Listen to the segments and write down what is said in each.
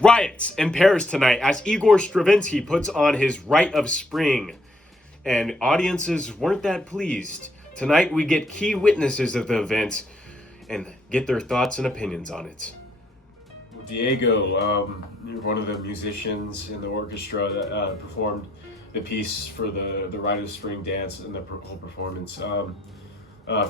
Riots in Paris tonight as Igor Stravinsky puts on his Rite of Spring. And audiences weren't that pleased. Tonight we get key witnesses of the event and get their thoughts and opinions on it. Diego, you're one of the musicians in the orchestra that performed the piece for the Rite of Spring dance and the whole performance.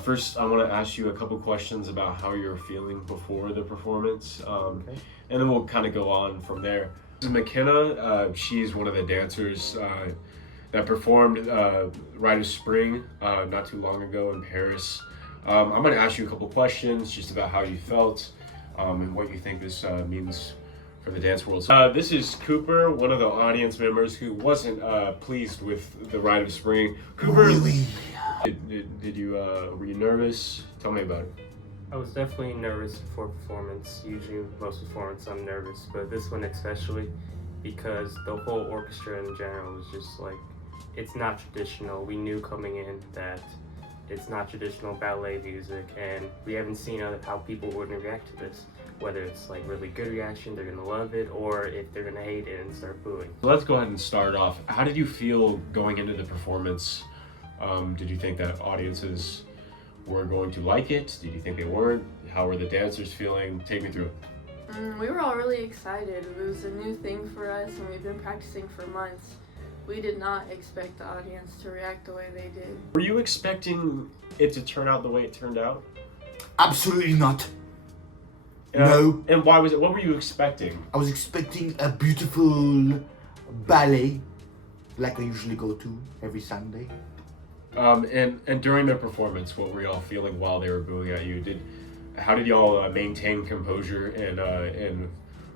First, I want to ask you a couple questions about how you're feeling before the performance, okay. And then we'll kind of go on from there. McKenna, she's one of the dancers that performed Rite of Spring not too long ago in Paris. I'm going to ask you a couple questions just about how you felt and what you think this means for the dance world. This is Cooper, one of the audience members who wasn't pleased with the Rite of Spring. Cooper, really? Did you were you nervous? Tell me about it. I was definitely nervous before performance. Usually most performances I'm nervous, but this one especially because the whole orchestra in general was just like, it's not traditional. We knew coming in that it's not traditional ballet music, and we haven't seen how people would react to this. Whether it's like really good reaction, they're gonna love it, or if they're gonna hate it and start booing. Let's go ahead and start off. How did you feel going into the performance? Did you think that audiences were going to like it? Did you think they weren't? How were the dancers feeling? Take me through it. We were all really excited. It was a new thing for us, and we've been practicing for months. We did not expect the audience to react the way they did. Were you expecting it to turn out the way it turned out? Absolutely not. No. And why was it? What were you expecting? I was expecting a beautiful ballet, like I usually go to every Sunday. And during the performance, what were y'all feeling while they were booing at you? How did y'all maintain composure and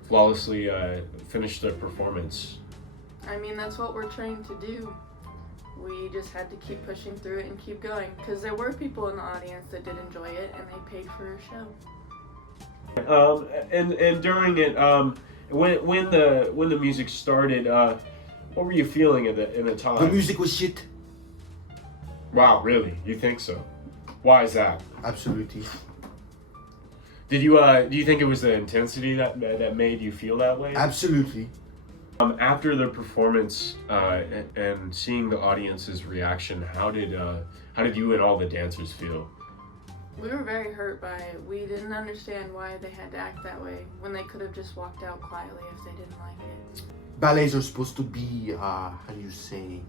flawlessly finish the performance? I mean, that's what we're trained to do. We just had to keep pushing through it and keep going, because there were people in the audience that did enjoy it, and they paid for a show. And during it, when the music started, what were you feeling in the time? The music was shit. Wow, really? You think so? Why is that? Absolutely. Do you think it was the intensity that made you feel that way? Absolutely. After the performance and seeing the audience's reaction, how did you and all the dancers feel? We were very hurt by it. We didn't understand why they had to act that way when they could have just walked out quietly if they didn't like it. Ballets are supposed to be, how do you say,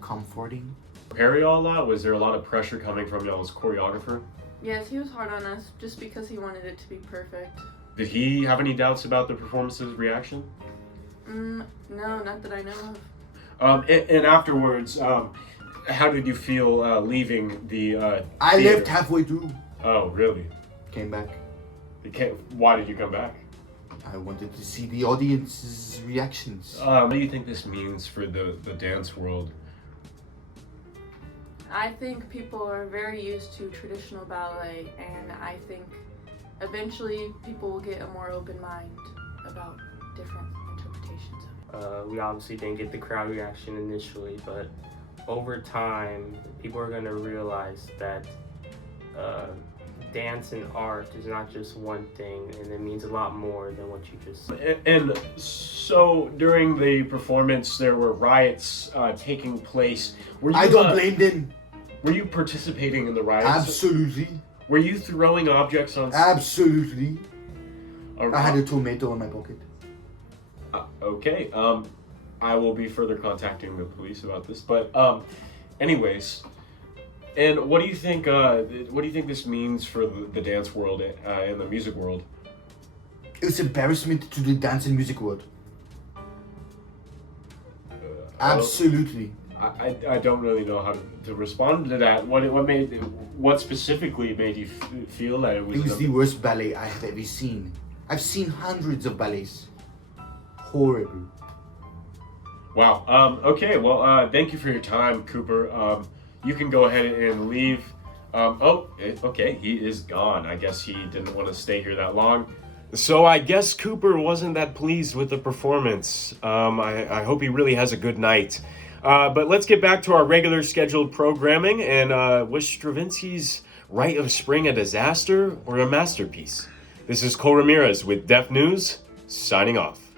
comforting? Prepare y'all a lot? Was there a lot of pressure coming from y'all's choreographer? Yes, he was hard on us just because he wanted it to be perfect. Did he have any doubts about the performance's reaction? No, not that I know of. And afterwards, how did you feel leaving the I theater? left halfway through. Oh, really? Came back. Why did you come back? I wanted to see the audience's reactions. What do you think this means for the dance world? I think people are very used to traditional ballet, and I think eventually people will get a more open mind about different interpretations of it. We obviously didn't get the crowd reaction initially, but over time, people are going to realize that dance and art is not just one thing, and it means a lot more than what you just said. And so during the performance, there were riots taking place. I don't blame them. Were you participating in the riots? Absolutely. Were you throwing objects on? Absolutely. I had a tomato in my pocket. Okay. I will be further contacting the police about this. But anyways, and what do you think? What do you think this means for the dance world and the music world? It's embarrassment to the dance and music world. Absolutely. I don't really know how to respond to that. What specifically made you feel that it was? It was the worst ballet I have ever seen. I've seen hundreds of ballets. Horrible. Wow. Okay. Well, thank you for your time, Cooper. You can go ahead and leave. Okay. He is gone. I guess he didn't want to stay here that long. So I guess Cooper wasn't that pleased with the performance. I hope he really has a good night. But let's get back to our regular scheduled programming. And was Stravinsky's Rite of Spring a disaster or a masterpiece? This is Cole Ramirez with Def News, signing off.